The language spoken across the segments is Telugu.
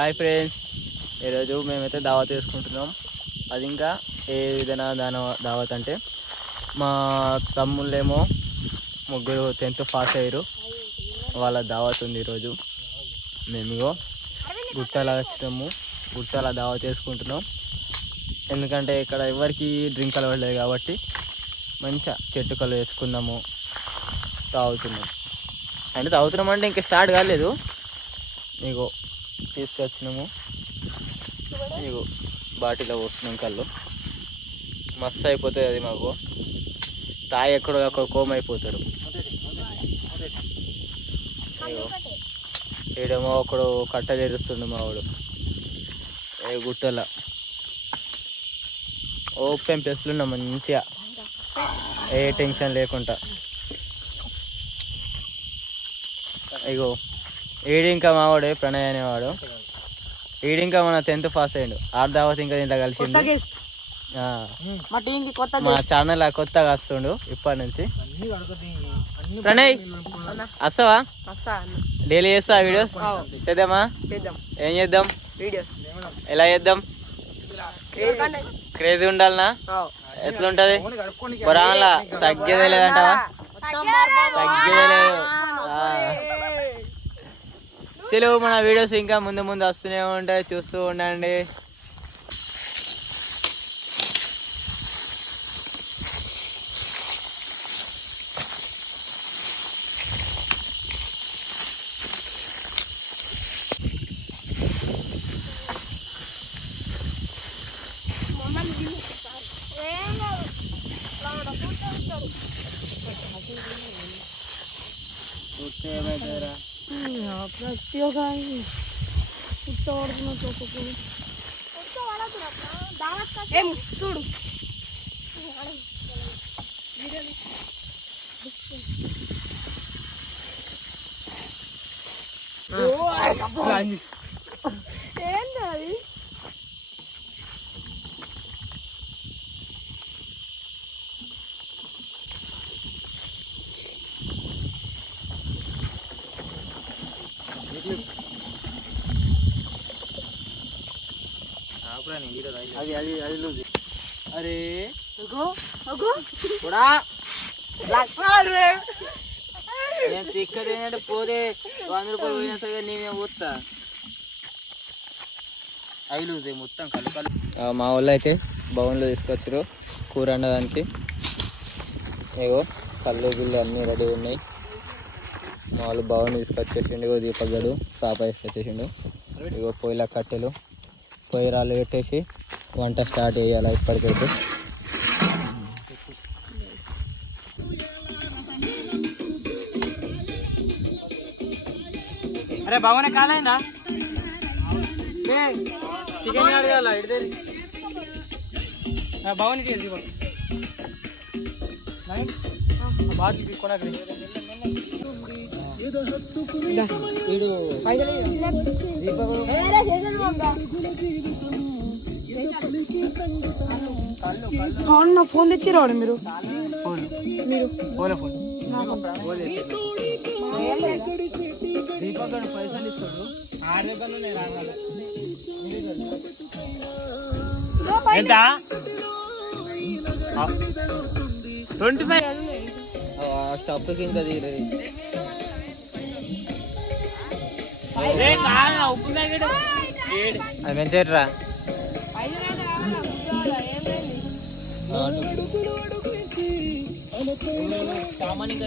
హాయ్ ఫ్రెండ్స్, ఈరోజు మేమైతే దావత్ వేసుకుంటున్నాం. అది ఇంకా ఏ విధంగా దావత్ అంటే మా తమ్ముళ్ళేమో ముగ్గురు 10th పాస్ అయ్యారు. వాళ్ళ దావత్ ఉంది ఈరోజు. మేము గుట్టల వచ్చినాము, గుట్టల దావత్ వేసుకుంటున్నాం. ఎందుకంటే ఇక్కడ ఎవరికి డ్రింక్ అలవడలేదు కాబట్టి మంచిగా చెట్టుకలు వేసుకున్నాము, తాగుతున్నాం. తాగుతున్నాం అంటే ఇంకా స్టార్ట్ కాలేదు. నీకు తీసుకొచ్చినాము, నీకు బాటిలో పోస్తున్నాం. కళ్ళు మస్తు అయిపోతుంది. అది మాకు తాయి ఎక్కడో అక్కడ కోమ అయిపోతారు. ఏడేమో ఒకడు కట్టలు ఎరుస్తుండు మావాడు గుట్టల. ఓపెన్ ప్లేస్లో ఉన్నాం మంచిగా, ఏ టెన్షన్ లేకుండా. ఇగో ఈడింకా మావాడే ప్రణయ్ అనేవాడు. ఈడింకా మన 10th పాస్ అయ్యాడు. ఆర్ దావత్ ఇంకా దీంట్లో కలిసింది. మా ఛానల్ కొత్తగా వస్తుండు ఇప్పటి నుంచి. ప్రణయ్ వస్తావా? డైలీ చేస్తా వీడియోస్. చేద్దామా? ఏం చేద్దాం? ఎలా చేద్దాం? క్రేజీ ఉండాలనా? ఎట్లుంటది? పురాణంలా తగ్గేదే లేదంటావా? తగ్గేదే లేదు. చలో, మన వీడియోస్ ఇంకా ముందు ముందు వస్తూనే ఉంటాయి, చూస్తూ ఉండండి. ఏమైతుందిరా? ప్రతి ఒక్క చూడు. ఏంది అది? అరే ఇక్కడ ఏంటంటే పోతే 100 రూపాయలు పోయినా సరే నేనే పోతా. అవి లూజ్ మొత్తం కళ్ళు. మా వాళ్ళు అయితే బౌన్లో తీసుకొచ్చారు కూర వండడానికి. ఏవో కళ్ళు గిళ్ళు అన్నీ రెడీ ఉన్నాయి. మా వాళ్ళు బౌన్ తీసుకొచ్చేసిండు. ఇగో దీపగడు పాప తీసుకొచ్చేసిండు. ఇగో పొయ్యిల కట్టెలు, పొయ్యి రాళ్ళు పెట్టేసి వంట స్టార్ట్ చేయాలి ఇప్పటికైతే. అరే బాగానే కాలైందా? చికెన్ అడగాల ఇడితే బాగుంది బాటిల్ తీసుకున్నాక నా ఫోన్ తెచ్చిరాడు మీరు. దీపక్ పైసలు ఇస్తాడు. ఎంత? 25 స్టాప్కి ఇంకా తీరది. అది మంచిగా సామాన్యంగా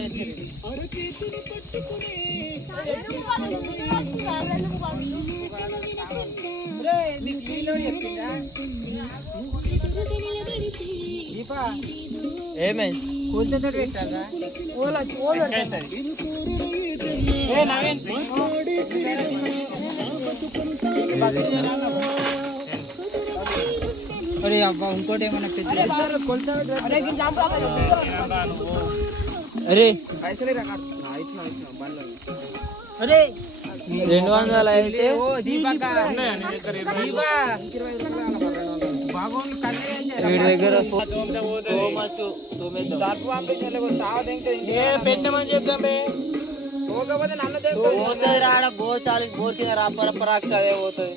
ఏమైంది? కూర్చోతో పెట్టాలా? అరే అబ్బా, ఇంకోటి ఏమన్నా అరే అరే 200 అయితే వీడి దగ్గర పెట్టమని చెప్తాం. పోతుంది రాడ బోచాలి బోర్చిన రాపరపరాకు అదే పోతుంది.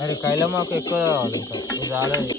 మరి కైలో మాకు ఎక్కువ కావాలి ఇంకా ఇది రాలేదు.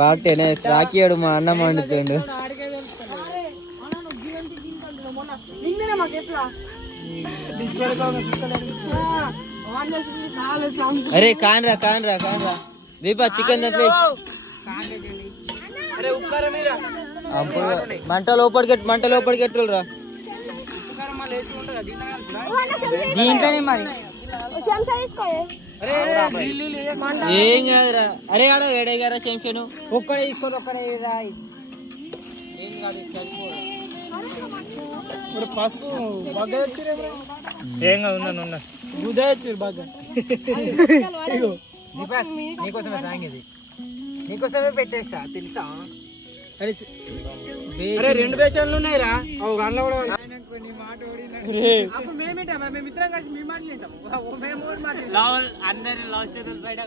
వాటేనే రాకియాడు మా అన్న వండుతుండు. అరే కాన్రా కాన్రా కాన్రా దీపా చికెన్ దంతే మంట లోపలికి ఎట్టురా దీంట్లోనే మరి ఏం కాదురా. అరే ఆడ ఏడేగారా చెంచాను ఒక్కడే తీసుకొని ఒక్కడే రాయి ఏం కాదు పసుపు బాగా ఏం కాదు ఉన్నా గుదా వచ్చారు బాగా నీకోసమే సాంగ్ ఇది నీకోసమే పెట్టేస్తా తెలుసా. అరే 2 వేషాలు ఉన్నాయిరా అందులో కూడా మేమిద్దరం కలిసి మీ మాట అందరి లవ్ స్టోరీలు బయట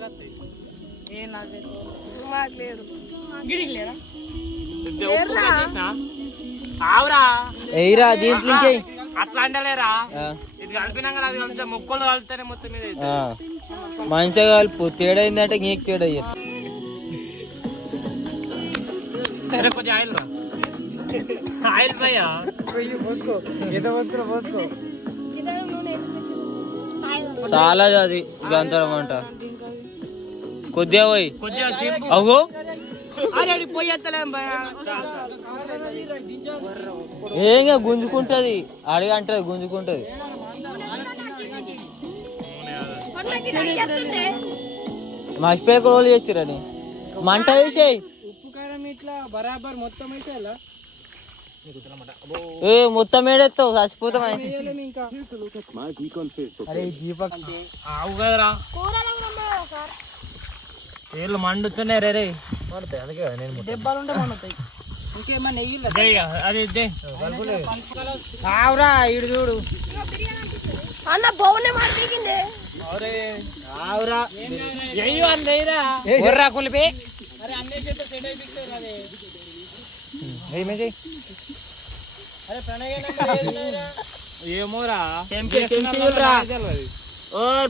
ఏరా దీంట్లో అట్లా అంటలేరా ఇది కలిపినాక అది ముక్కలు కలిపితేనే మొత్తం మీద మంచిగా కలుపు. తేడా అయిందంటే నీకు తేడా అయ్యా. కొంచెం ఆయిల్ ఆయిల్ పోయా పోసుకో ఏదో పోసుకో చాలా అది గంతరం అంట కొద్దిగా పోయి అగో ఏంగా గుంజుకుంటది అడిగా అంటది గుంజుకుంటది. మర్చిపోయి కోలు చేసిరని మంట వేసేయి మొత్తం ఏడెత్తావు చచ్చిపోతాం. ఏళ్ళు మండుతున్నాయి రే ఆవురా ఇడు చూడు అన్న బౌనే మాడికిందే ఆవురా ఎర్రా కులిపి ఏమోరా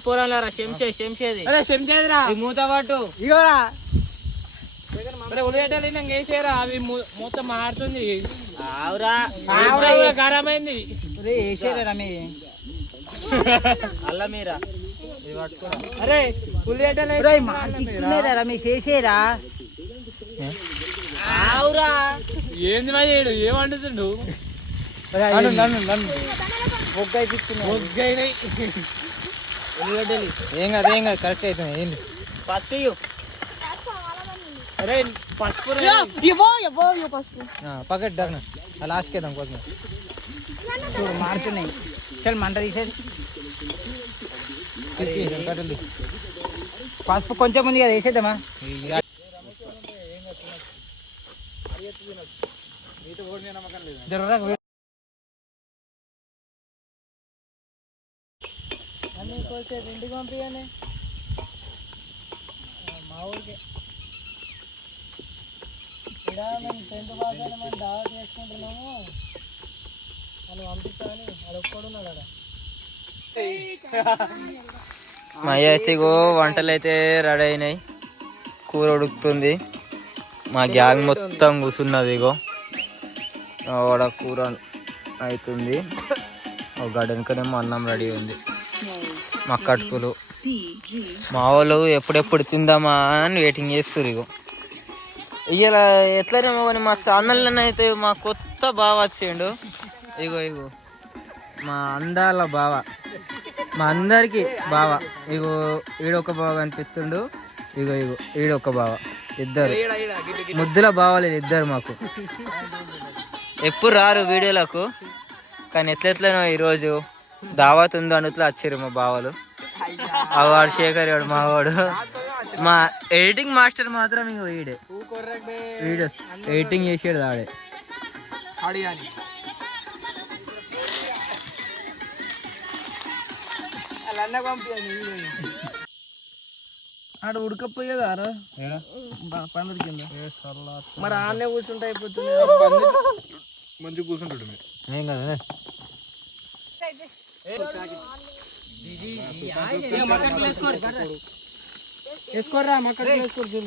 పోరాలారా శంసేది మూత పట్టు ఇగోరా ఉల్లిగడ్డలు వేసేరా అవి మొత్తం మారుతుంది. ఆవురా ఖరామైంది వేసేరా రమే అల్ల మీరా అరే ఉల్లిగడ్డలు రమేష్ వేసేరా. ఆవురా ఏంది మాడు ఏమంటుండు ఏం కాదు కరెక్ట్ అవుతుంది. ఏంది పసుపు అరే పసుపు పక్కన డగ్న లాస్ట్కి వేద్దాం కోసం చూడు మారుతున్నాయి. చల్ మంట తీసేది కట్టండి పసుపు కొంచెం ఉంది కదా వేసేద్దామా. ఇంటికి పంపించండి మా ఊరికి ఇక్కడ మేము 10th పాస్ అయినా మేము దావా చేసుకుంటున్నాము. వాళ్ళు పంపిస్తామని అది ఒక్కడున్నాడు అక్కడ. మయ్యో వంటలు అయితే రెడీ అయినాయి. కూర ఉడుకుతుంది. మా గ్యాంగ్ మొత్తం కూర్చున్నది. ఇగో ఆడ కూర అవుతుంది. ఒక గడెనకనేమో అన్నం రెడీ ఉంది. మా కట్టుకులు మా వాళ్ళు ఎప్పుడెప్పుడు తిందామా అని వెయిటింగ్ చేస్తారు. ఇగో ఇవాళ ఎట్లనేమో కానీ మా ఛానల్లోనే అయితే మా కొత్త బావ వచ్చిండు. ఇగో ఇగో మా అందాల బావ, మా అందరికి బావ. ఇగో ఈడొక బావ కనిపిస్తుండు. ఇగో ఇగో ఈడొక బావ. ఇద్దరు ముద్దుల బావాలు ఇద్దరు. మాకు ఎప్పుడు రారు వీడియోలకు, కానీ ఎట్లెట్లనో ఈరోజు దావత్ ఉందో అనుట్లో వచ్చారు మా బావలు. వాడు శేఖర్ వాడు మా వాడు. మా ఎడిటింగ్ మాస్టర్ మాత్రం ఇంకో వీడే వీడియో ఎడిటింగ్ చేసాడు. ఆడే ఆడ ఉడకపోయేదా పందుల కింద మరి ఆడనే కూర్చుంటే అయిపోతుంది. మంచిగా కూర్చుంటాడు ఏం కదా. వేసుకోరా మక్కడ వేసుకోరు.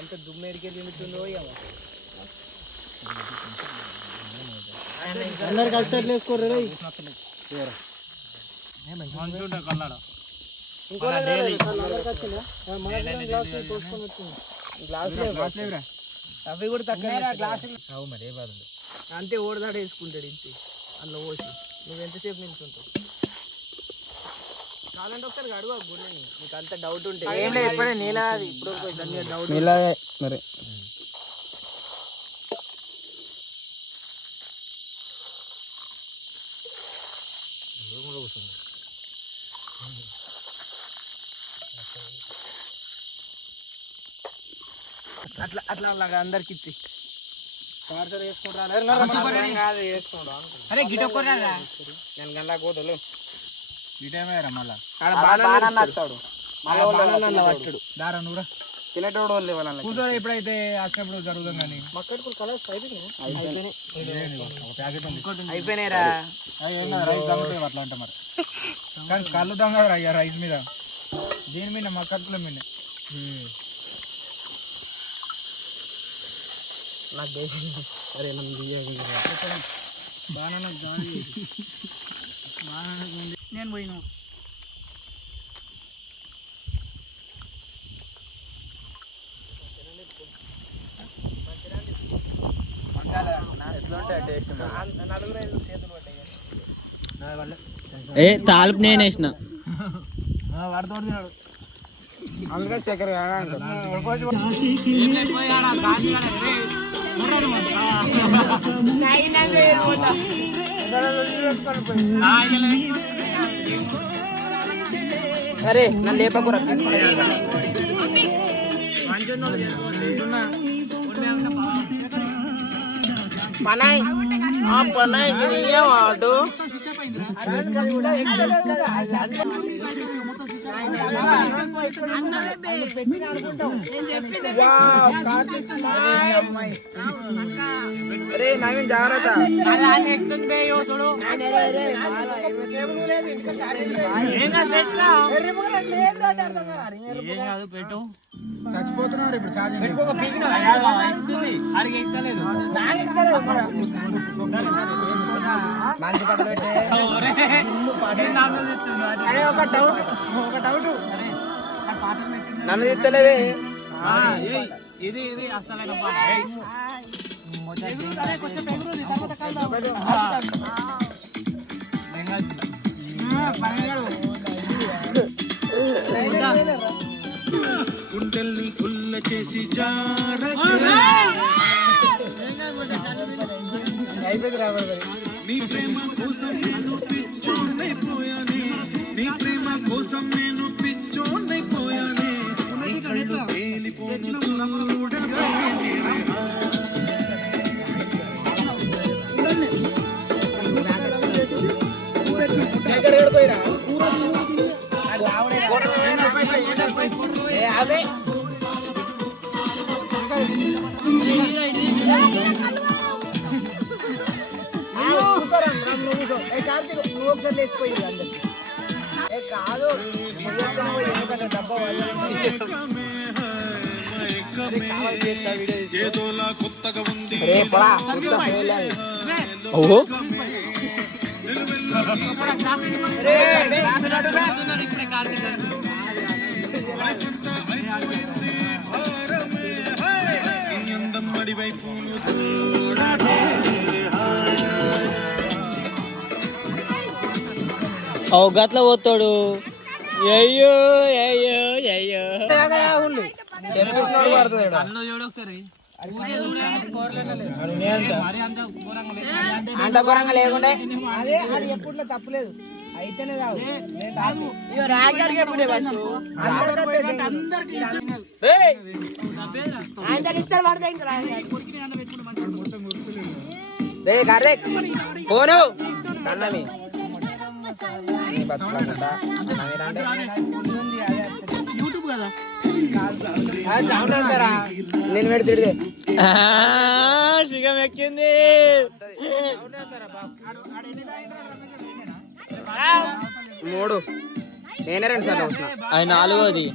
అంత దుమ్మేడికి తింటుందో అందరు కలిసి అట్లా వేసుకోరు. అవి కూడా తక్కువ మరి అంతే. ఓడదాడ వేసుకుంటాడు ఇంటి అందులో పోసి. నువ్వు ఎంతసేపు నిల్చుంటావు? కావాలంటే ఒకసారి అడుగు గుడిని, నీకు అంత డౌట్ ఉంటే. ఏం లేదు, ఎప్పుడే నీలా అది ఇప్పుడు డౌట్ మరి అట్లా అట్లా అలాగా అందరికి ఇచ్చి అరే గిట నేను గంటల కోతలు పట్టాడు తినేటోడు కూర్చోడు. ఎప్పుడైతే వచ్చినప్పుడు జరుగుతుంది కానీ అయిపోయినాయిరా. రైస్ అట్లా అంటే మరి కానీ కళ్ళు దొంగ అయ్యా రైస్ మీద దీని మీద మా కట్టుల మీద నాకు దేశం. అరే నన్ను నేను పోయినా తాలుపు నేను వేసిన అందుకే శేఖర్ అరే నన్ను లేపకురా. పనాయ్ పనాయ్ వాడు అరే నవీన్ జాగ్రత్త. పెట్టు చచ్చిపోతున్నాడు ఇప్పుడు ఛార్జింగ్. మంచి ఒక డౌట్ నన్ను తిత్తలేవే. ఇది అసలైన పాట. గుండెల్ని కుల్ల చేసి నీ ప్రేమ కోసం నేను పిచ్చోనైపోయానే, నీ ప్రేమ కోసం నేను పిచ్చోనైపోయానే, నీ కళ్ళు తేలిపోను కాదు ఎందుకంటే డబ్బా ఏదోలా కొత్తగా ఉంది ఓహో అడివైపు గట్ల పోతాడు అయ్యో అయ్యో అయ్యో అంత ఘోరంగా లేకుండా అదే అది ఎప్పుడు తప్పలేదు అయితేనే కాదు ఫోను యూట్యూబ్ కదా నేను పెడితే సిగం ఎక్కింది 3 నేనే 2 సార్లు అవుతున్నా అది 4వది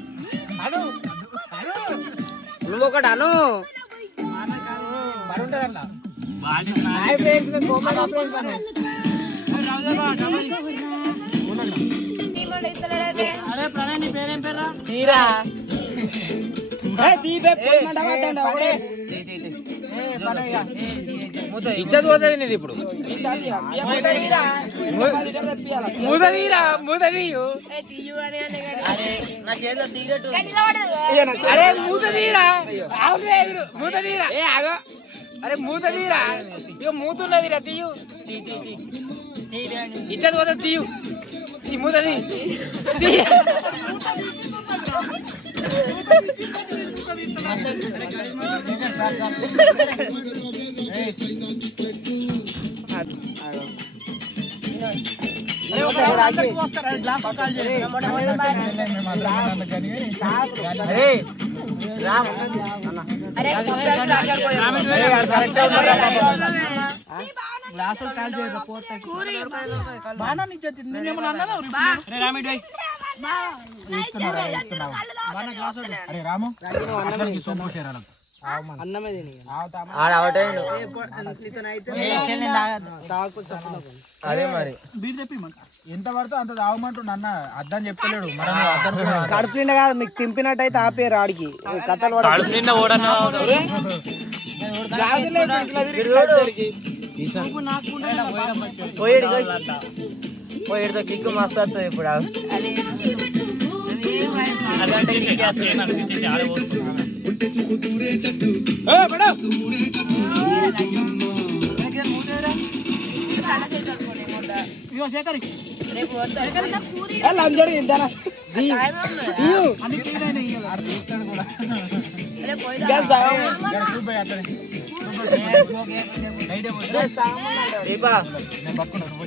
నువ్వు ఒకటి అను తీరా ఇచ్చదు పోతుంది నీది ఇప్పుడు అరే మూత తీరా మూత తీరా అరే మూత తీరా ఇక మూతున్నదిరా తీయు ఇచ్చదు పోతుంది తీయు ఈ మూత తీ గ్లాసులు కాల్ అన్నమే అదే మరి ఎంత పడుతుందో అంత తాగమంటుండ అన్న అర్థం చెప్పలేడు కడుపు నిండా కాదు మీకు తింపినట్టు అయితే ఆపేరు ఆడికి కథలు పోయేడుతో కిక్కు మస్తు వస్తుంది ఇప్పుడు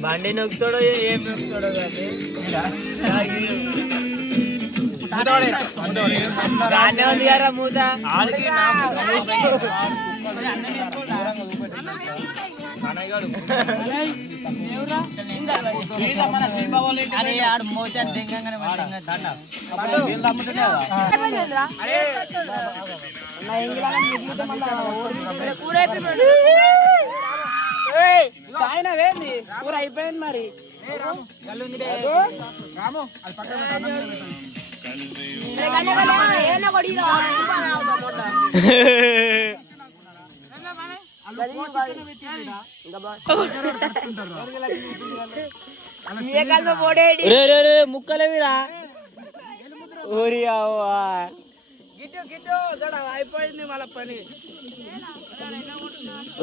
బండి నొక్కుతాడో ఏం నొక్కుతాడో కానీ ఉంది కదా మూత వేంది కూర అయిపోయింది మరి రాము అది పక్కన ముక్కలేవిరా ఊరి అవ్వా అయిపోయింది మళ్ళీ పని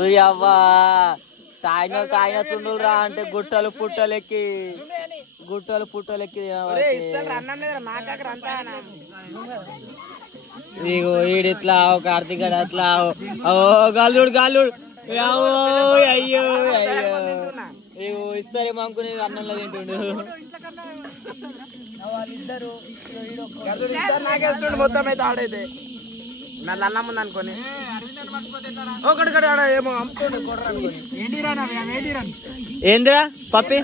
ఊరి అవ్వా తాయిన తుండురా అంటే గుట్టలు పుట్టలెక్కి ఇగో ఈడిట్లా కార్తీక్ గడ అట్లా ఓ గాలుడు అయ్యో ఇగో ఇస్తారేమో అనుకుని అన్నంలో తింటుండు నాకేస్తుండు మొత్తం అయితే ఆడైతే నన్ను అన్నం ఉంది అనుకోని ఒకటి ఏమో అమ్ముతుండే కొర్ర అనుకోని ఏందిరా పప్పి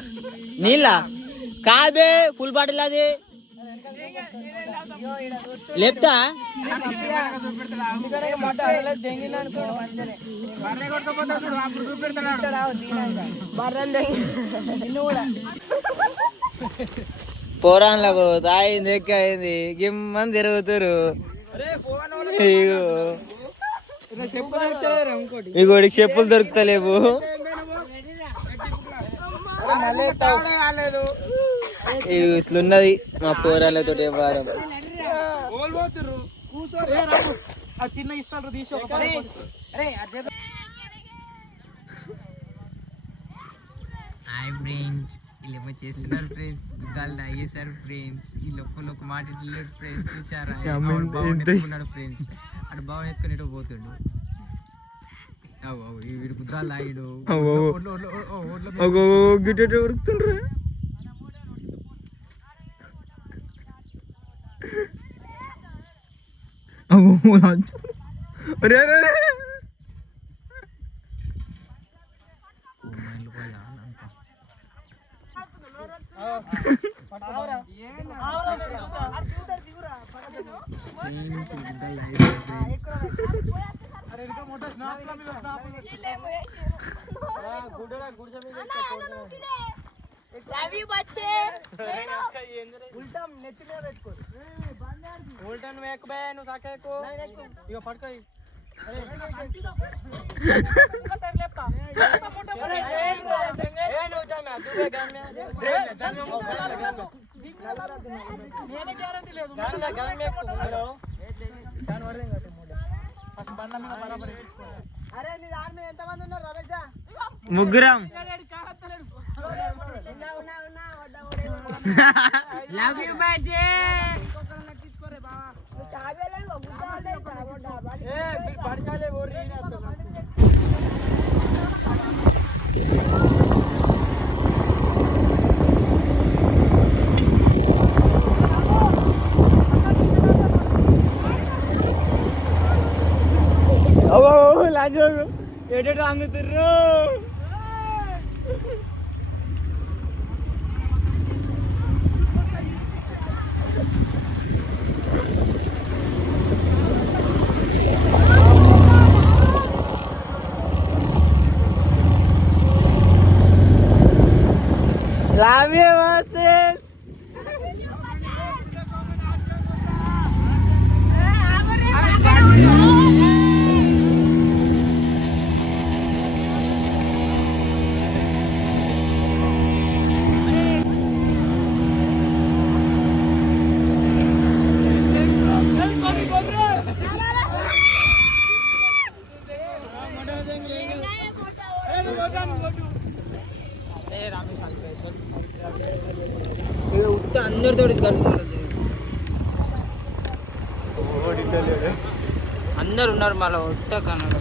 నీళ్ళ కాదే ఫుల్ బాటిల్ అది లేపుతా పోరాన్లకు తాయింది ఎక్కయింది గిమ్మని తిరుగుతారు ఇంకోటికి చెప్పులు దొరుకుతలేవు ఇట్లున్నది మా పోరాళ్ళతో వారం చిన్న ఇస్తాను తీసి హాయ్ ఫ్రెండ్స్ వీళ్ళేమో చేస్తున్నారు ఫ్రెండ్స్ గుద్దాలు తాగేశారు ఫ్రెండ్స్ ఈ లొక్క మాట ఫ్రెండ్స్ చూచారా బాగున్నాడు ఫ్రెండ్స్ అటు బాగా ఎత్తుకునేటో పోతుండు వీడు గుద్దాలు తాగిడు గిట్ట ఉరుకుతుండ్రా ముగ్గురం లవ్ యూ బాజే లాజోగు ఏటో అంగుతుర్రు రామే వాసే అందరితో అందరు ఉన్నారు మళ్ళీ ఒట్ట కన్నారు